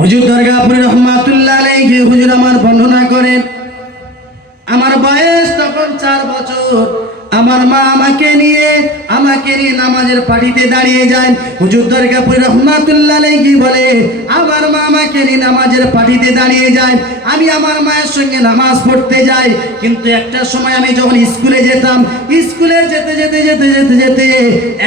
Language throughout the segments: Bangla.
হুজুর দরগাপুরি রহমাতুল্লাহ আলাইহি হুজুর আমার বর্ণনা করেন, আমার বয়স তখন 4 বছর। আমার মা আমাকে নিয়ে নামাজের পাটিতে দাঁড়িয়ে যায়। হুজুর দরগাপুরি রহমাতুল্লাহ আলাইহি বলে, আমার মা আমাকে নিয়ে নামাজের পাটিতে দাঁড়িয়ে যায়। আমি আমার মায়ের সঙ্গে নামাজ পড়তে যাই। কিন্তু একটা সময় আমি যখন স্কুলে যেতাম, স্কুলে যেতে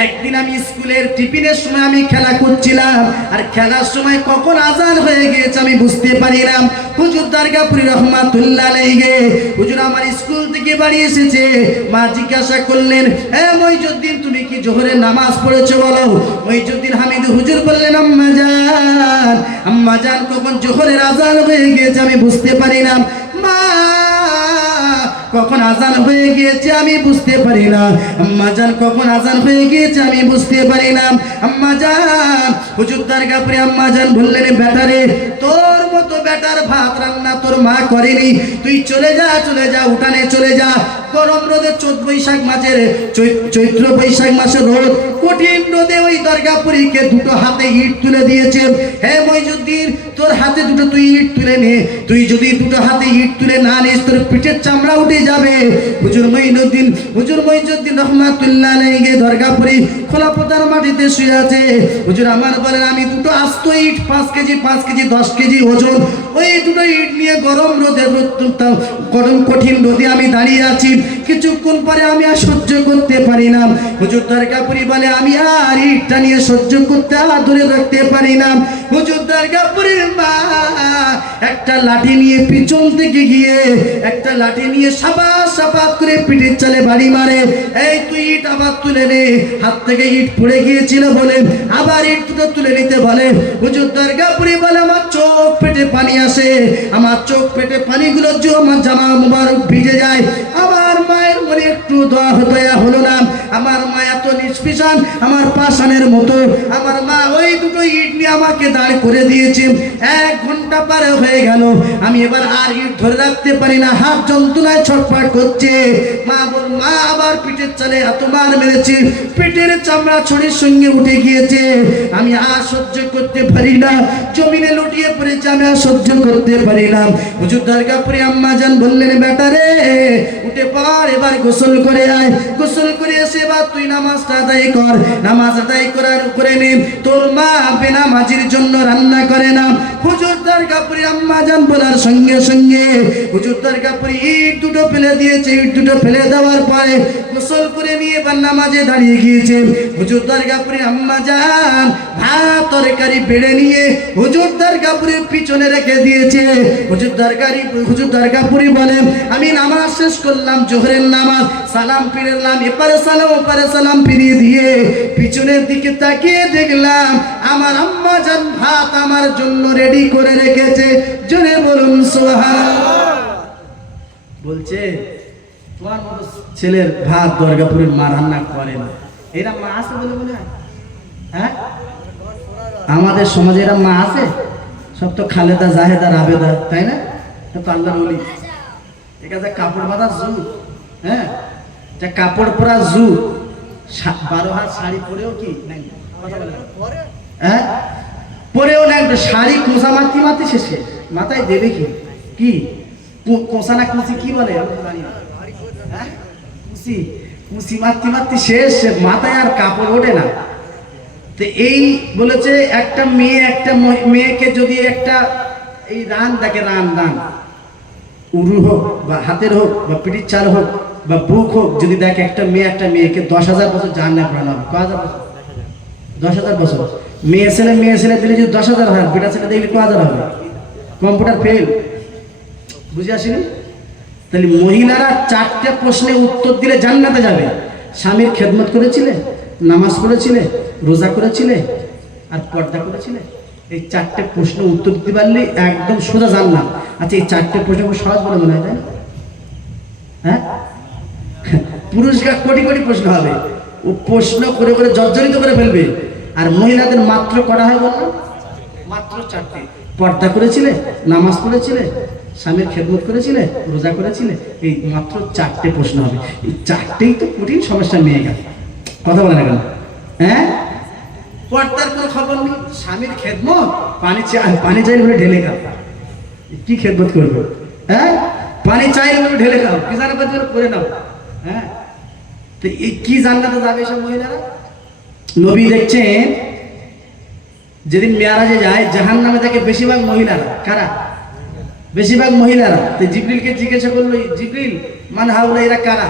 একদিন আমি স্কুলের টিফিনের সময় আমি খেলা করছিলাম, আর খেলার সময় কখন আজান হয়ে গিয়েছে আমি বুঝতে পারি না। হুজুর দরগাপুরি রহমাতুল্লাহ আলাইহি হুজুর আমার স্কুল থেকে বাড়ি এসেছে। মা জিজ্ঞাসা করলেন, মইজুদ্দিন তুমি কি জোহরের নামাজ পড়েছো বলো? মইজুদ্দিন হামিদ হুজুর বললেন, আম্মা জান কখন জোহরের আজান হয়ে গিয়েছে আমি বুঝতে পারি না। মা কখন আজান হয়ে গিয়েছে আমি বুঝতে পারি না। আম্মা জান কখন আজান হয়ে গিয়েছে আমি বুঝতে পারি না। আম্মা জান, হুজুর দরগাপুরি আম্মা জান বললেন, বেটারে তোর মতো বেটার ভাত রান্না তোর মা করেনি, তুই চলে যা উঠানে চলে যা। গরম রোদে চৈত্র বৈশাখ মাসের রোদ, কঠিন রোদে ওই দরগাপুরীকে দুটো হাতে ইট তুলে দিয়েছে। হে মইজুদ্দিন, তোর হাতে দুটো তুই ইট তুলে নে, তুই যদি দুটো হাতে ইট তুলে না নিস তোর পিঠের চামড়া উঠে যাবে। হুজুর মইজুদ্দিন রহমাতুল্লাহ আলাইহি দরগাপুরী খোলা পতার মাটিতে শুয়ে আছে। হুজুর আমার বলেন, আমি দুটো আস্ত ইট 5 কেজি 10 কেজি ওজন, ওই দুটো ইট নিয়ে গরম রোদে কঠিন রোদে আমি দাঁড়িয়ে আছি। কিছুক্ষণ পরে আমি আর সহ্য করতে পারি না। হুজুর দরগাপুরি বলে, আমি আর ইটটা নিয়ে সহ্য করতে আর ধরে রাখতে পারি না। হুজুর দরগাপুরির মা একটা লাঠি নিয়ে পিছন থেকে গিয়ে একটা লাঠি নিয়ে সাপাত করে পিঠের চালে বাড়ি মারে। এই তুই ইট আবার তুলে নে। হাত থেকে ইট পড়ে গিয়েছিল বলে আবার ইট দুটো তুলে নিতে বলে। হুজুর দরগাপুরি বলে, আমার চোখ পেটে পানি আসে, আমার চোখ পেটে পানিগুলো যে আমার জামা মুবারক ভিজে যায়। আমার মায়ের মনে একটু দয়া হলো না। আমার মা এত নিষ্পিষান, আমার পাষাণের মতো। আমার মা ওই দুটো ইট নিয়ে আমাকে দাঁড় করে দিয়েছে। 1 ঘন্টা পারে হয়ে গেল, আমি এবার আর ইট ধরে রাখতে পারি না, হাত যন্ত্রণায় ছটফট করছে। মা আবার পিঠের চালে এত মার মেরেছে, পেটের চামড়া ছড়ির সঙ্গে উঠে গিয়েছে। আমি আর সহ্য করতে পারি না, জমিনে লুটিয়ে পড়েছে, আমি আর সহ্য করতে পারি না। হুজুর দরগাপুরি আম্মা জান বললেন, বেটারে উঠে পড়, এবার গোসল করে আয়। গোসল করে এসে এবার তুই নামাজটা আদায় কর। নামাজ আদায় করার উপরে নে, তোর মা বেনামাজির জন্য রান্না করে না। হুজুর দরগাপুরি আম্মা জান বলার সঙ্গে সঙ্গে হুজুর দরগাপুরি ইট দুটো ফেলে দিয়েছে। ইট দুটো ফেলে দেওয়ার পরে গোসল করে নিয়ে এবার নামাজে দাঁড়িয়ে গিয়েছে। হুজুর দরগাপুরি আম্মা জান ভাত তরকারি বেড়ে নিয়ে হুজুর দরগাপুরির পিছনে রেখে দিয়েছে। হুজুর দরগাপুরি বলেন, আমি নামাজ শেষ করলাম, জোহরের নামাজ, সালাম ফিরলাম, এপারে সালাম ওপারে সালাম ফিরিয়ে দিয়ে পিছনের দিকে তাকিয়ে দেখলাম আমার আম্মা জান ভাত আমার জন্য রেডি করে রেখেছে। জোরে বলুন সুবহানাল্লাহ। বলছে, তোমার মতো ছেলের ভাত দরগাপুরের মা রান্না করে না। এরা মা আছে বলে মনে হয়? হ্যাঁ, আমাদের সমাজে এরা মা আছে? সব তো খালেদা, জাহেদা, রাবেদা, তাই না? তো আল্লাহর ওলি। এখানে কাপড় বাঁধার যুগ, হ্যাঁ, যা কাপড় পরা যুগ। 12 হাত শাড়ি পরেও কি হ্যাঁ পরেও না, শাড়ি কোঁচা মাতি শেষে মাথায় দেবে কি কোঁচা না কুচি কি বলে আমি জানি না। হ্যাঁ, কুচি মাতি শেষ, মাথায় আর কাপড় ওঠে না। তো এই বলেছে, একটা মেয়েকে যদি একটা এই রান দেখে, রান উরু হোক বা হাতের হোক বা পিঠির চাল হোক বা বুক হোক, যদি দেখে একটা মেয়েকে 10,000 বছর জাহান্নামে পোড়ানো হবে। 10,000 বছর? 10,000 বছর। মেয়ে ছেলে দিলে যদি 10,000 হয়, বেটা ছেলে দিলে 1000 হবে। Computer fail. বুঝে আসেনি? তাহলে মহিলারা 4টে প্রশ্নে উত্তর দিলে জান্নাতে যাবে। স্বামীর খেদমত করেছিলে, নামাজ পড়েছিলে, রোজা করেছিলে আর পর্দা করেছিলে। এই 4টে প্রশ্ন উত্তর দিতে পারলে একদম সোজা জান্নাত। আচ্ছা, এই 4টে প্রশ্ন সহজ বলে মনে হয়, তাই না? হ্যাঁ, পুরুষরা কোটি প্রশ্ন হবে, ও প্রশ্ন করে জর্জরিত করে ফেলবে। আর মহিলাদের মাত্র করা হয় বললাম, মাত্র 4টে। পর্দা করেছিলে, নামাজ পড়েছিলে, স্বামীর খেদমত করেছিলে, রোজা করেছিলে, এই মাত্র 4টে প্রশ্ন হবে। এই 4টেই তো কঠিন সমস্যা মেয়ে গেল। কথা বলে না কেন? হ্যাঁ, পর্দার কোনো খবর নেই, স্বামীর খেদমত, পানি চাই বলে ঢেলে খাও। কি খেদমত করবো? হ্যাঁ, পানি চাই বলে ঢেলে খাও, কি জানা করে নাও। হ্যাঁ, তো এই কি জান্নাতে যাবে সব মহিলারা? নবী দেখছেন যেদিন মেয়ারাজে যায় জাহান্নামে থাকে বেশিরভাগ মহিলারা। কারা? বেশিরভাগ মহিলারা। তো জিবরিলকে জিজ্ঞাসা করলো, জিবরিল মান হাউলা, এরা কারা?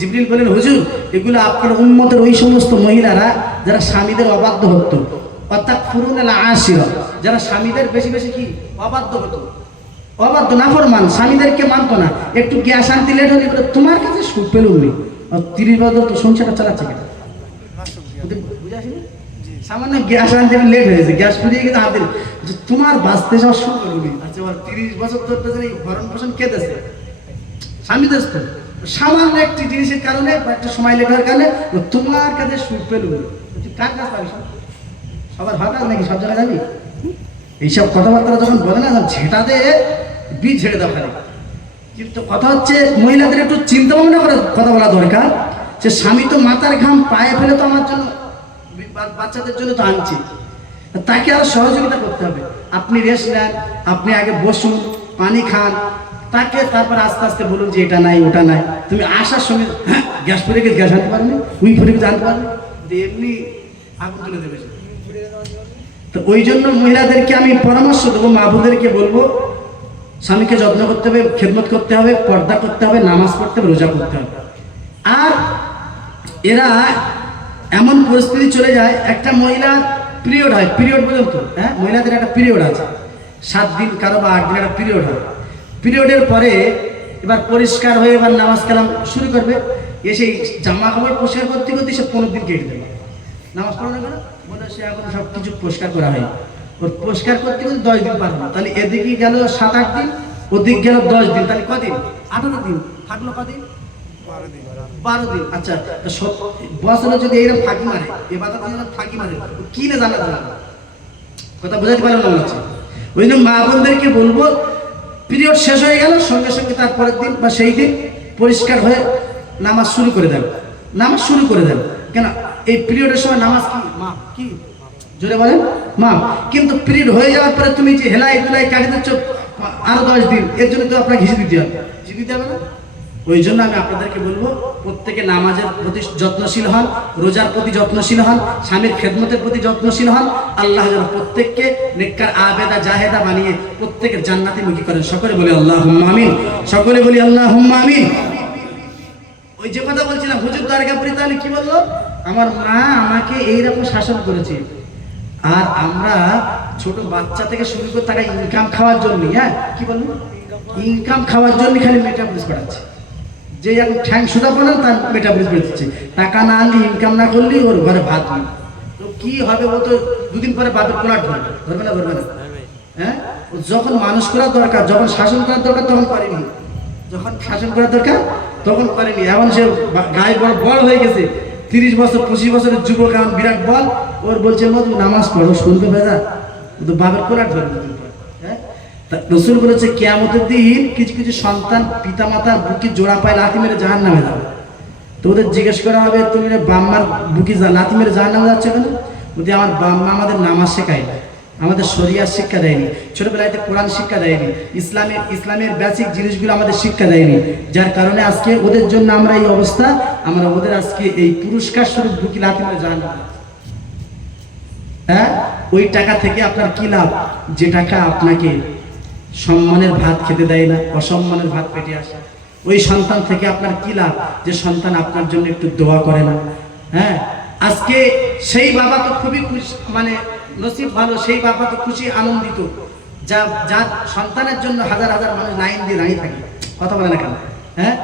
জিবরিল বলেন, হুজুর এগুলো আপনার উম্মতের ওই সমস্ত মহিলারা যারা স্বামীদের অবাধ্য হতো, অর্থাৎ ফুরুনাল আশিরা, যারা স্বামীদের বেশি বেশি কি অবাধ্য হতো, অবাধ্য নাফরমান, স্বামীদেরকে মানতো না। একটু গ্যাস আনতে লেট হলে তোমার কাছে সুখ পেলুম নি, 30 বছর তো সংসারটা চালাচ্ছে কেন? বুঝে আসেনি? সামান্য গ্যাস আনতে লেট হয়েছে, গ্যাস ফুরিয়ে গেছে হাতে, তোমার বাঁচতে যাওয়ার সুখ পেলুনি। আচ্ছা, 30 বছর ধরতে এই ভরণ পোষণ কেটেছে স্বামীদের, সামান্য একটি জিনিসের কারণে বা একটা সময় লেখার কারণে তোমার কাছে সুখ পেলুম। কার কাজ পাবি? সবার ভাগ আছে নাকি? সব জায়গায় যাবি? এইসব কথাবার্তা যখন বলে না, ঝেঁটাতে বীজ ঝেড়ে দাও খালি। কিন্তু কথা হচ্ছে মহিলাদের একটু চিন্তা ভাবনা করে কথা বলা দরকার, যে স্বামী তো মাথার ঘাম পায়ে ফেলে তো আমার জন্য, বাচ্চাদের জন্য তো আনছি, তাকে আরো সহযোগিতা করতে হবে। আপনি রেস্ট নেন, আপনি আগে বসুন, পানি খান, তাকে তারপর আস্তে আস্তে বলুন যে এটা নাই ওটা নাই। তুমি আসার সঙ্গে গ্যাস পরে গেছে, গ্যাস আনতে পারবে, উই পরে গেছে আনতে পারবে, এমনি আগুন তুলে দেবে। তো ওই জন্য মহিলাদেরকে আমি পরামর্শ দেবো, মা বোনদেরকে বলবো, স্বামীকে যত্ন করতে হবে, খেদমত করতে হবে, পর্দা করতে হবে, নামাজ পড়তে হবে, রোজা করতে হবে। আর এরা এমন পরিস্থিতি চলে যায়, একটা মহিলার পিরিয়ড হয়, পিরিয়ড পর্যন্ত, হ্যাঁ মহিলাদের একটা পিরিয়ড আছে 7 দিন, কারো বা 8 দিন একটা পিরিয়ড হয়। পিরিয়ডের পরে এবার পরিষ্কার হয়ে এবার নামাজ কালাম শুরু করবে, এসে জামা কাপড় পরিষ্কার করতে করতে সে 15 দিন কেটে দেবে। নামাজ পড়ানো কেন বলে, সে এখন সব কিছু পরিষ্কার করা হয়, ওর পরিষ্কার করতে করতে 10 দিন পারবে না। তাহলে এদিকে গেল 7-8 দিন, ওদিক গেল 10 দিন, তাহলে কদিন? 18 দিন থাকলো, কদিন? 12 দিন। আচ্ছা, বছরে যদি এইরকম ফাঁকি মারে, এবার ফাঁকি মারে, কি না জানা জানা কথা বোঝাতে পারলাম না মনে হচ্ছে। ওই জন্য মা বোনদেরকে বলবো, পিরিয়ড শেষ হয়ে গেল সঙ্গে সঙ্গে তারপরের দিন বা সেই দিন পরিষ্কার হয়ে নামাজ শুরু করে দেন, নামাজ শুরু করে দেন। কেন এই পিরিয়ডের সময় নামাজ কি মা কি জোরে বলেন মা, কিন্তু পিরিয়ড হয়ে যাওয়ার পরে তুমি যে হেলাই দুলাই কাটিয়ে দিচ্ছ আরো 10 দিন, এর জন্য তো আপনাকে ঘিসে দিতে হবে, ঘিসে দিতে হবে না? ওই জন্য আমি আপনাদেরকে বলবো, প্রত্যেকে নামাজের প্রতি যত্নশীল হন, রোজার প্রতি যত্নশীল হন, স্বামীর খেদমতের প্রতি যত্নশীল হন। আল্লাহ যেন প্রত্যেককে নেককার আবেদা জাহেদা বানিয়ে প্রত্যেকের জান্নাতে মুখী করেন। সকলে বলি আল্লাহুম্মা আমিন, সকলে বলি আল্লাহুম্মা আমিন। ওই যে কথা বলছিলাম, হুজুর দরগাপুরি তাহলে কি বললো, আমার মা আমাকে এইরকম শাসন করেছে, আর আমরা ছোট বাচ্চা থেকে শুরু করে টাকা ইনকাম খাওয়ার জন্য, হ্যাঁ কি বলবো, ইনকাম খাওয়ার জন্য খালি মেটাবলিস করাচ্ছে। যে এখন ঠ্যাং সুদা পড়ে তার মেটাবলিস করে দিচ্ছে, টাকা না আনলে ইনকাম না করলে ওর ঘরে ভাত নেই। তো কি হবে, ও তো 2 দিন পরে বাপের কোলাট ধরবে, ধরবে না ধরবে না? হ্যাঁ, যখন মানুষ করার দরকার, যখন শাসন করার দরকার তখন করেনি, যখন শাসন করার দরকার তখন করেনি। এখন সে গায়ে বড় বড় হয়ে গেছে, 30 বছর 25 বছরের যুবক, এখন বিরাট বল, ওর বলছে মধু নামাজ পড়ো, শুনতে ভেজা, তো বাপের কোলাট ধরবে। হ্যাঁ, রসুল বলেছে কিয়ামতের দিন কিছু কিছু সন্তান পিতা মাতার বুকে জোড়া পায় লাথি মেরে জাহান্নামে যাবে। তো ওদের জিজ্ঞেস করা হবে, তুমি বাম্মার বুকে লাথি মেরে জাহান্নামে যাচ্ছে কেন? বলতে আমার বাম্মা আমাদের নামাজ শেখায়, আমাদের শরিয়ার শিক্ষা দেয়নি, ছোটবেলাতে কোরআন শিক্ষা দেয়নি, ইসলামের বেসিক জিনিসগুলো আমাদের শিক্ষা দেয়নি, যার কারণে আজকে ওদের জন্য আমরা এই অবস্থা, আমরা ওদের আজকে এই পুরস্কার স্বরূপ বুকে লাথি মেরে জাহান্নামে। হ্যাঁ, ওই টাকা থেকে আপনার কি লাভ, যে টাকা আপনাকে সম্মানের ভাত খেতে দেয় না, অসম্মানের ভাত পেটে আসে। ওই সন্তান থেকে আপনার কি লাভ, যে সন্তান আপনার জন্য একটু দোয়া করে না। হ্যাঁ, আজকে সেই বাবা তো খুবই খুশি, মানে নসিব ভালো, সেই বাবা তো খুশি আনন্দিত, যার সন্তানের জন্য হাজার হাজার মানুষ লাইন দিয়ে দাঁড়িয়ে থাকে। কথা বলে না কেন? হ্যাঁ,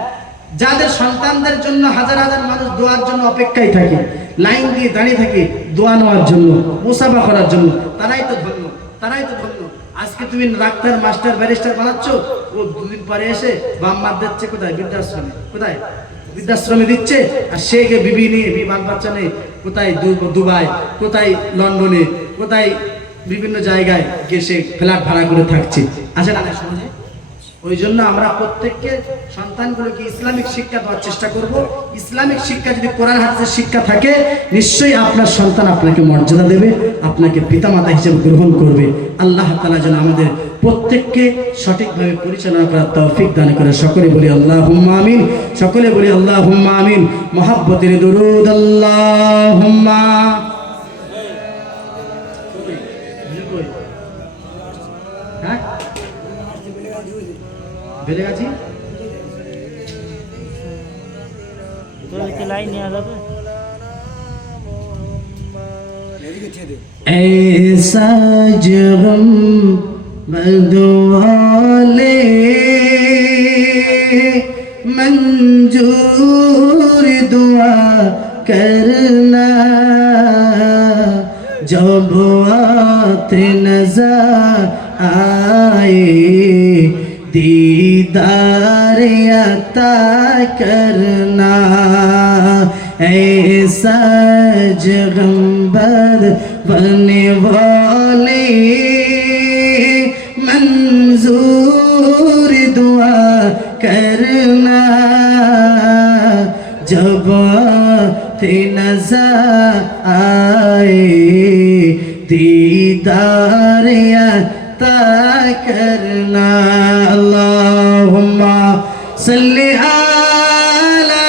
যাদের সন্তানদের জন্য হাজার হাজার মানুষ দোয়ার জন্য অপেক্ষায় থাকে, লাইন দিয়ে দাঁড়িয়ে থাকে দোয়া নেওয়ার জন্য, মুসাফা করার জন্য, তারাই তো ধন্য, তারাই তো ধন্য। আজকে তুমি ডাক্তার মাস্টার ব্যারিস্টার বানাচ্ছ, ও 2 দিন পরে এসে বাম্মার দিচ্ছে কোথায়, বৃদ্ধাশ্রমে, কোথায় বৃদ্ধাশ্রমে দিচ্ছে, আর সে গে বিবি নিয়ে বাল বাচ্চা নেই কোথায় দুবাই, কোথায় লন্ডনে, কোথায় বিভিন্ন জায়গায় গিয়ে সে ফ্ল্যাট ভাড়া করে থাকছে। আছে না সমাজে? ওই জন্য আমরা প্রত্যেককে সন্তানগুলোকে ইসলামিক শিক্ষা দেওয়ার চেষ্টা করব। ইসলামিক শিক্ষা যদি কোরআন হাদিসের শিক্ষা থাকে, নিশ্চয়ই আপনার সন্তান আপনাকে মর্যাদা দেবে, আপনাকে পিতামাতা হিসেবে গ্রহণ করবে। আল্লাহ তাআলা যেন আমাদের প্রত্যেককে সঠিকভাবে পরিচালনা করার তৌফিক দান করে। সকলে বলি আল্লাহুম্মা আমিন, সকলে বলি আল্লাহুম্মা আমিন। মহব্বতের দুরূদ আল্লাহুম্মা বেলেগাছি ऐसा जगम बदवाले मंजूर दुआ करना, जब आते नजर आए दीदार अता करना। ऐसा जगम्बर बने वाले मंजूर दुआ करना, जब आते नजर आए दीदार अता करना। अल्लाहुम्मा सल्ली अला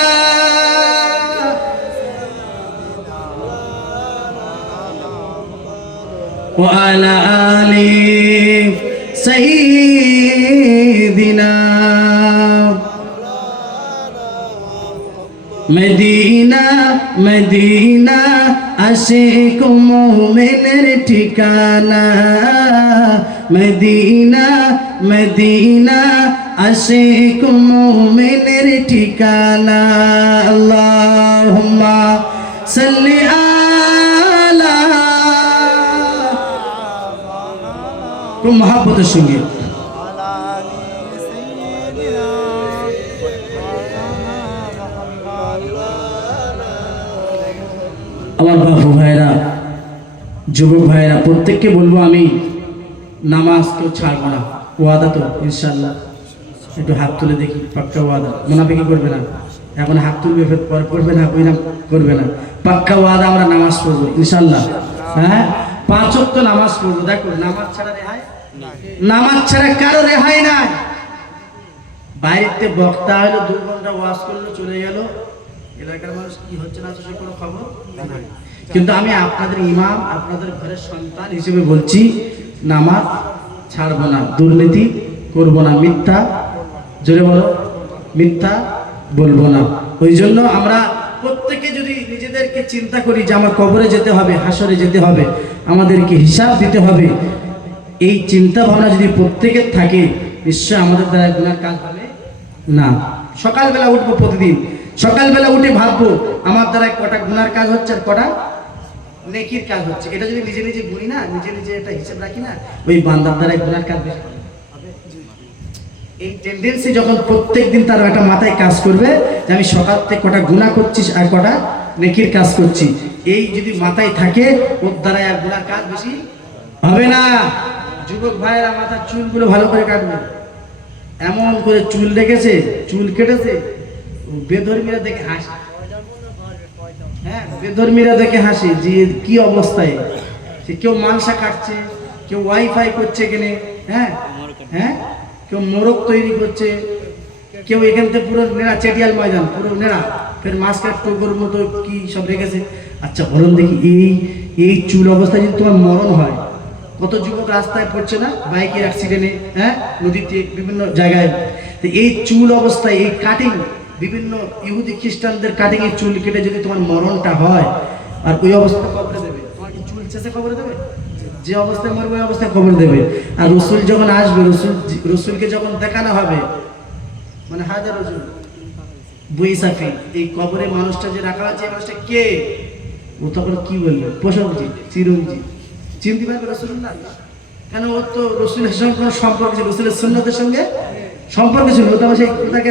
व अला आलि सय्यिदिना। मदीना मदीना आशिक मोमिनेर ठिकाना, मदीना मदीना आशिक मोमिनेर ठिकाना। अल्लाहुम्मा सल्ली आला, খুব মহব্বতের সঙ্গে আমার বাবু ভাইরা, যুবক ভাইরা, প্রত্যেককে বলবো আমি নামাজ তো ছাড়বো না। ওয়াদা তো ইনশাল্লাহ? একটু হাত তুলে দেখি, পাক্কা ওয়াদা? মুনাফিকি করবে না, এখন হাত তুলবে পরে পড়বে না, ওই না করবে না, পাক্কা ওয়াদা আমরা নামাজ পড়বো ইনশাল্লাহ। হ্যাঁ, 5 ওয়াক্ত নামাজ পড়বো। দেখো নামাজ ছাড়া রেহাই, নামাজ ছাড়া কারো রেহাই নাই। বাইরেতে বক্তা হলো 2 ঘন্টা ওয়াজ করলো, চলে গেল, এলাকার মানুষ কি হচ্ছে না হচ্ছে কোনো খবর নাই। কিন্তু আমি আপনাদের ইমাম, আপনাদের ঘরের সন্তান হিসেবে বলছি, নামাজ ছাড়বো না, দুর্নীতি করবো না, মিথ্যা, জোরে বলো, মিথ্যা বলবো না। ওই জন্য আমরা প্রত্যেকে যদি নিজেদেরকে চিন্তা করি যে আমার কবরে যেতে হবে, হাসরে যেতে হবে, আমাদেরকে হিসাব দিতে হবে, এই চিন্তা ভাবনা যদি প্রত্যেকের থাকে, নিশ্চয় আমাদের দ্বারা গুনার কাজ হবে না। সকালবেলা উঠবো, প্রতিদিন সকালবেলা উঠে ভাববো আমার দ্বারা কটা গুনার কাজ হচ্ছে আর কটা নেকির কাজ হচ্ছে। এটা যদি নিজে নিজে গুনি না, নিজে নিজে এটা হিসাব রাখি না, ওই বান্দার দ্বারা গুনার কাজ বেশি হবে। এই টেন্ডেন্সি যখন প্রত্যেকদিন তার একটা মাথায় কাজ করবে যে আমি সকাল থেকে কটা গুনাহ করছি আর কটা নেকির কাজ করছি, এই যদি মাথায় থাকে, ওর দ্বারা আর গুনার কাজ বেশি হবে না। যুবক ভাইয়েরা মাথার চুলগুলো ভালো করে কাটবে, এমন করে চুল রেখেছে, চুল কেটেছে, বেধর্মীরা দেখে হাসে। হ্যাঁ, বেধর্মীরা দেখে হাসে যে কি অবস্থায়, সে কেউ মাংসা কাটছে, কেউ ওয়াইফাই করছে এখানে, হ্যাঁ হ্যাঁ, কেউ মোরগ তৈরি করছে, কেউ এখান থেকে পুরো নেড়া, চেটিয়াল ময়দান পুরো নেড়া, ফের মাছ কাটটোর মতো কি সব রেখেছে। আচ্ছা বলুন দেখি, এই চুল অবস্থায় যদি তোমার মরণ হয়, কত যুবক রাস্তায় পড়ছে না, বাইকের অ্যাক্সিডেন্টে, হ্যাঁ, নদীতে, বিভিন্ন জায়গায়। এই চুল অবস্থায়, এই কাটিং, বিভিন্ন ইহুদি খ্রিস্টানদের কাটিং, এই চুল কেটে যদি তোমার মরণটা হয়, আর ওই অবস্থায় কবরে দেবে, তোমার কি চুল চেঁচে কবরে দেবে? যে অবস্থায় মরবে ওই অবস্থায় কবরে দেবে। আর রসুল যখন আসবে, রসুলকে যখন দেখানো হবে, মানে হাজার রসুল বৈশাখী, এই কবরে মানুষটা যে রাখা আছে, মানুষটা কে? ও তখন কি বলবে? প্রসঙ্গজি, চিরঞ্জি, চিনতে পারবে রসুল্লাহ? কেন? ও তো রসুলের সঙ্গে কোনো সম্পর্ক ছিল, রসুলের সুন্নতের সঙ্গে সম্পর্ক ছিল। ও তখন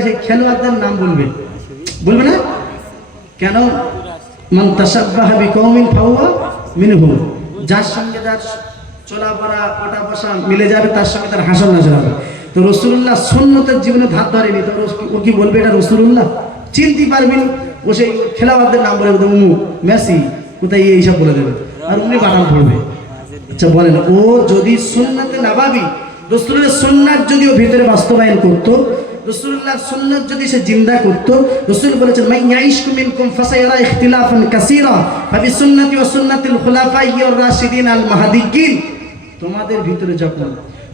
সেই খেলোয়াড়দের নাম বলবে, বলবে না? কেন? মান তাশাব্বাহা বিকওমিন ফাহুয়া মিনহুম, যার সঙ্গে যার চলাফেরা, ওঠা বসা মিলে যাবে, তার সঙ্গে তার হাসর নাজর হবে। তো রসুল্লাহ সুন্নতের জীবনে ধার ধরেনি, তো ও কি বলবে এটা রসুল্লাহ? চিনতে পারবেন, ও সেই খেলোয়াড়দের নাম বলে দেবে, মেসি কোথায়, এইসব বলে দেবে, আর উনি বাটাম পড়বে। আচ্ছা বলেন, ও যদি সুন্নতে নাবাবি রসুলের সুন্নাত যদি ও ভিতরে বাস্তবায়ন করতো, রাসূলুল্লাহর সুন্নাত যদি সে জিন্দা করত, রাসূল বলেছেন মান ইয়াইশকু মিনকুম ফাসায়ারা ইখতিলাফান কাসীরা ফাবিসুন্নতি ওয়া সুন্নাতিল খুলাফাই আর রাশিদিন আল মাহদিয়্যিন। তোমাদের ভিতরে যখন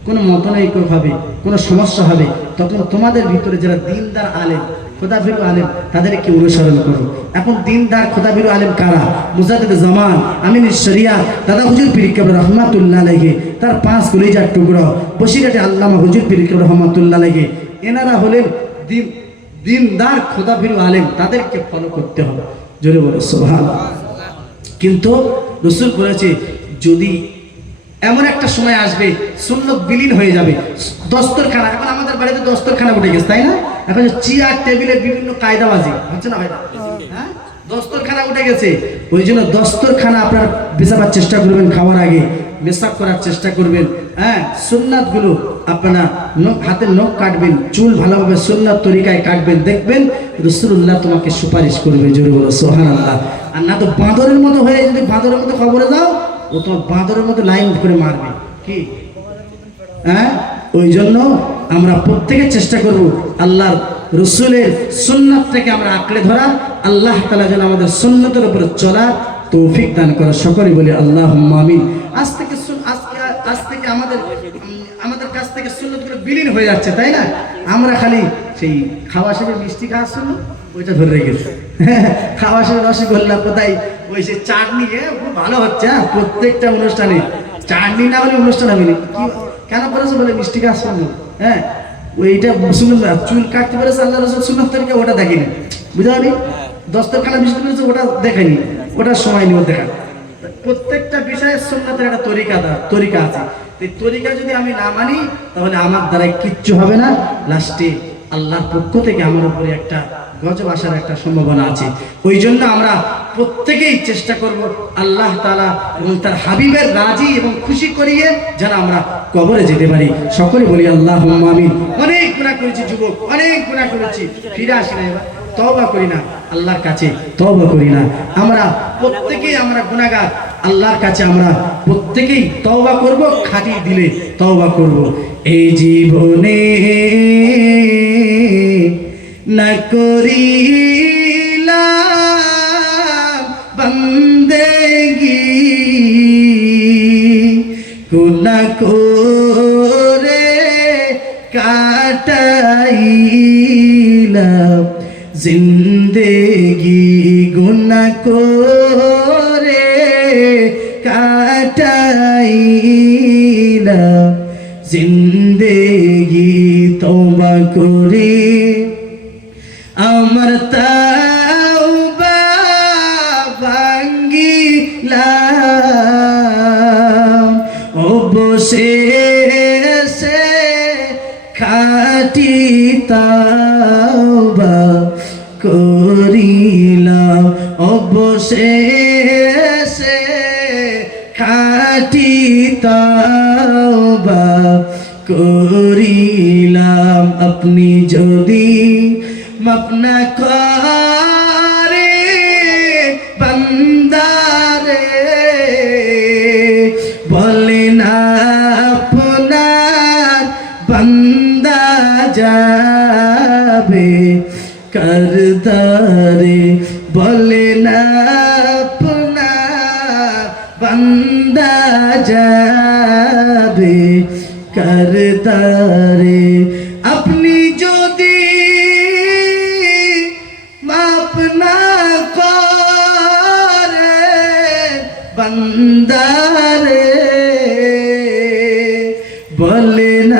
কোনো মতনৈক্য হবে, কোনো সমস্যা হবে, তখন তোমাদের ভিতরে যারা দিনদার আলেম, খোদাভীরু আলেম, তাদেরকে অনুসরণ করো। এখন দিনদার খোদাভীরু আলেম কারা? মুজাদ্দিদ জামান, আমিনুশ শরিয়া, দাদা হুজুর পীর কেবলা রহমাতুল্লাহ আলাইহি, তার 5 কলিজার টুকরো বসিরহাটে আল্লামা হুজুর পীর কেবলা রহমাতুল্লাহ আলাইহি, এনারা হলেন দিনদার খোদাভীরু আলেম, তাদেরকে ফলো করতে হবে। জোরে বলো সুবহানাল্লাহ। কিন্তু রাসূল বলেছে যদি এমন একটা সময় আসবে সুন্নত বিলীন হয়ে যাবে, দস্তরখানা, এখন আমাদের বাড়িতে দস্তরখানা উঠে গেছে তাই না? এখন চেয়ার টেবিলে বিভিন্ন কায়দাবাজি হচ্ছে না ভাই? হ্যাঁ, দস্তরখানা উঠে গেছে। ওই জন্য দস্তরখানা আপনার বেচাবার চেষ্টা করবেন, খাওয়ার আগে মেসাক করার চেষ্টা করবেন। হ্যাঁ, সুন্নাতগুলো আপনারা হাতের নখ কাটবেন, চুল ভালোভাবে সুন্নাত তরিকায় কাটবেন, দেখবেন রাসূলুল্লাহ তোমাকে সুপারিশ করবে। জোরে বলো সুবহানাল্লাহ। আর না তো বাঁদরের মতো হয়ে, যদি বাঁদরের মতো খবরে যাও, ও তোমার বাঁদরের মতো লাইন করে মারবে কি। হ্যাঁ, ওই জন্য আমরা প্রত্যেকে চেষ্টা করব আল্লাহর রসুলের সুন্নাত থেকে আমরা আঁকড়ে ধরা, আল্লাহ তাআলা যেন আমাদের সুন্নতের উপরে চলার তৌফিক দান করা। সকলে বলি আল্লাহুম্মা আমিন। আজ থেকে আমাদের কাছ থেকে সুন্নতগুলো বিলীন হয়ে যাচ্ছে তাই না? আমরা খালি সেই খাওয়া শেষে মিষ্টি খাওয়ার জন্য ওইটা ধরে রেখেছি। খাওয়া শেষে রসগোল্লা কোথায়, ওই সে চাটনি, খুব ভালো হচ্ছে। হ্যাঁ, প্রত্যেকটা অনুষ্ঠানে চাটনি না হলে অনুষ্ঠান হবে না। কেন করেছে বলে মিষ্টি খাওয়ার জন্য। হ্যাঁ, ওইটা সুন্নত, চুল কাটতে পেরেছে আল্লাহ রাসূল সুন্নাত তরিকা, ওটা দেখিনি, বুঝতে পারি? দস্তরখানা মিষ্টি করেছে, ওটা দেখায়নি, ওটার সময় নেই দেখা। প্রত্যেকটা বিষয়ের সুন্নাতের একটা তরিকা আছে। এই তরিকা যদি আমি না মানি, তাহলে আমার দ্বারা কিচ্ছু হবে না। লাস্টে আল্লাহর পক্ষ থেকে আমার উপরে একটা গজব আসার একটা সম্ভাবনা আছে। ওই জন্য আমরা প্রত্যেকেই চেষ্টা করব আল্লাহ তাআলা এবং তার হাবিবের রাজি এবং খুশি করিয়ে যেন আমরা কবরে যেতে পারি। সকলে বলি আল্লাহুম্মা আমিন। অনেক গুনাহ করেছি যুবক, অনেক গুনাহ করেছি, ফিরে আসি না, এবার তওবা করি না, আল্লাহর কাছে তওবা করি না। আমরা প্রত্যেকেই আমরা গুনাহগার, আল্লাহর কাছে আমরা প্রত্যেকেই তওবা করব, খাঁটি দিলে তওবা করব। এই জীবনে না করিলাম বান্দেগি, গুনাহ করে কাটাইলাম জিন্দেগি, গুনাহ করে কাটাইলাম জিন্দেগি। তওবা করে আমার তাওবা ভাঙ্গিলাম, অবশেষে খাঁটি তাওবা করিলাম, অবশেষে খাঁটি তাওবা করিলাম। আপনি যদি মাফ না করে বান্দারে, বলেন আপনার বান্দা যাবে কারদারে, বলেন আপনার বান্দা যাবে কারদারে। আপনি যদি মাফ না করে বান্দারে, বলেন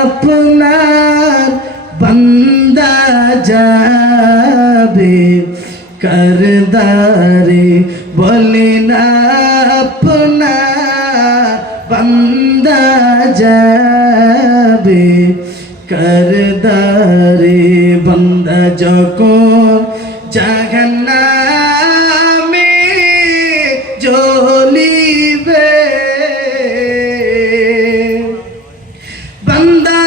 আপনার বান্দা যাবে কারদারে, বলেন আপনার বান্দা যাবে কারদারে। বান্দা যখন জাহান্নামে জ্বলিবে, বান্দা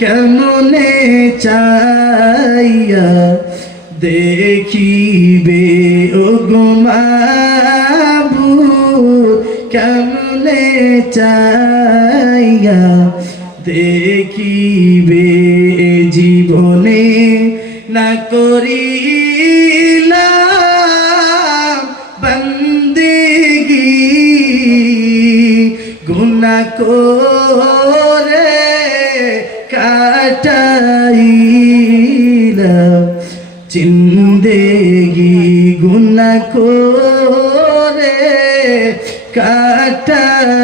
কেমনে চাইয়া দেখিবে ও গো মাবুদ কেমনে চাইয়া দেখিবে জীবনে না করিলাম বন্দেগি গুনাহ করে কাটাইলাম জিন্দেগি গুনাহ করে কাটাইলাম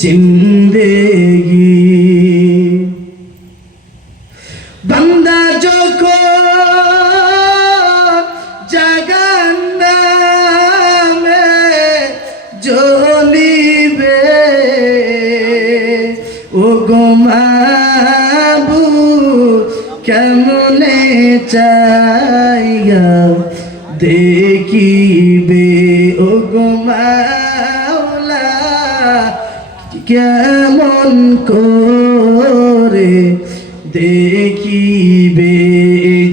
জিন্দেগি বান্দা যখন জাহান্নামে জ্বলিবে ও গো মাবুদ কেমনে চাইয়া দেখিবে ও গো মাওলা কেমন করে দেখিবে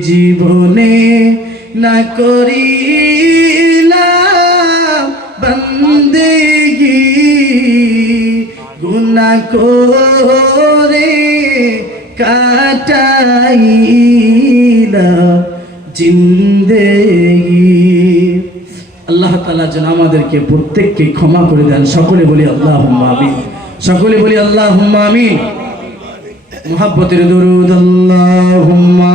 জীবনে না করিলাম বন্দেগি গুনাহ করে কাটাইলাম জিন্দেগি। আল্লাহ তাআলা যেন আমাদেরকে প্রত্যেককে ক্ষমা করে দেন। সকলে বলি আল্লাহুম্মা আমিন। সকলে বলি আল্লাহুম্মা আমিন। মুহাব্বতের দরুদ আল্লাহুম্মা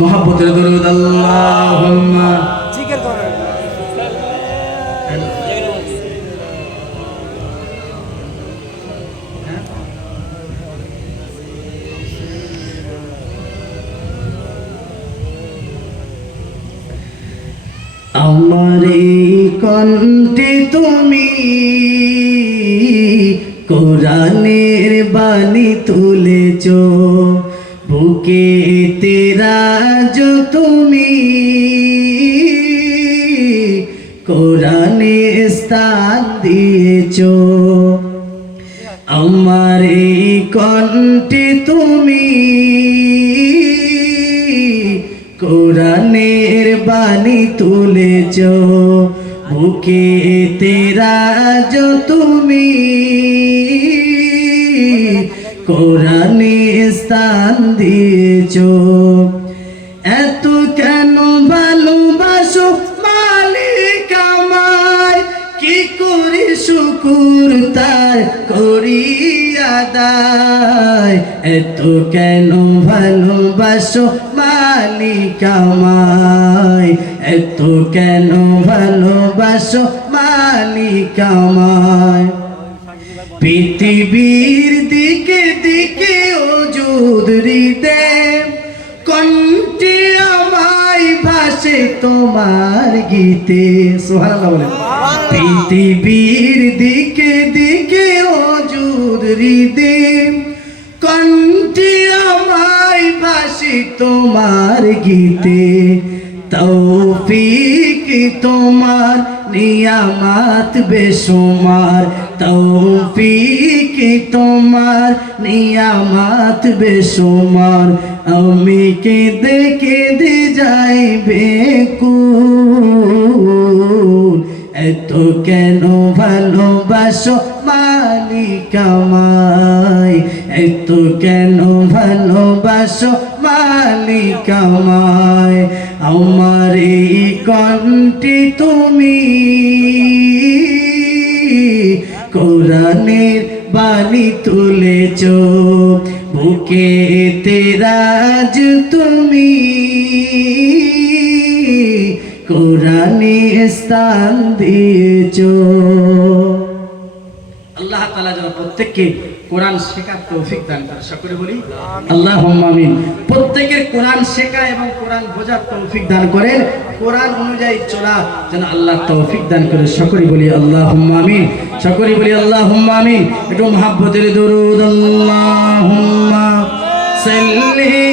মুহাব্বতের দরুদ আল্লাহুম্মা জিকির করেন। আমার এই কণ্ঠে তুমি কোরআনের বাণী তুলেছ, বুকে তেরাজ তুমি কোরআনে স্থান দিয়েছ। আমার এই কণ্ঠে তুমি কোরআনের বাণী তুলেছ, বুকে তেরাজ তুমি কোরআনে স্থান দিয়েছ। এত কেন ভালোবাসো মালিক আমায়, কি করি শুকুর তার করি আদায়। এত কেন ভালোবাসো মালিক আমায়, এত কেন ভালোবাসো মালিক আমায়। পৃথিবীর দিকে দিকে ওজুদ হৃদে, কণ্ঠে আমায় ভাসে তোমার গীতে। সুবহানাল্লাহ বলেন। পৃথিবীর দিকে দিকে ওজুদ হৃদে, কণ্ঠে আমায় ভাসে তোমার গীতে। তৌফিক তোমার নিয়ামত বেশুমার, তৌফিক তোমার নিয়ামত বেশুমার। আমি কেঁদে কেঁদে যাই বেকুল, এত কেন ভালোবাসো মালিক আমায়, এত কেন ভালোবাসো মালিক আমায়। আমার এই কণ্ঠে তুমি কোরআনের বাণী তুলেছ, বুকে তেরাজ তুমি কোরআনে স্থান দিয়েছ। আল্লাহ তাআলা যেন প্রত্যেককে কোরআন শেখার তৌফিক দান করে। সকলে বলি আল্লাহুম্মা আমিন। প্রত্যেকের কোরআন শেখা এবং কোরআন বোঝার তৌফিক দান করেন, কোরআন অনুযায়ী চলা যেন আল্লাহ তৌফিক দান করে। সকলে বলি আল্লাহুম্মা আমিন। সকলে বলি আল্লাহুম্মা আমিন। একটু মহব্বতের দরুদ। আল্লাহুম্মা সাল্লি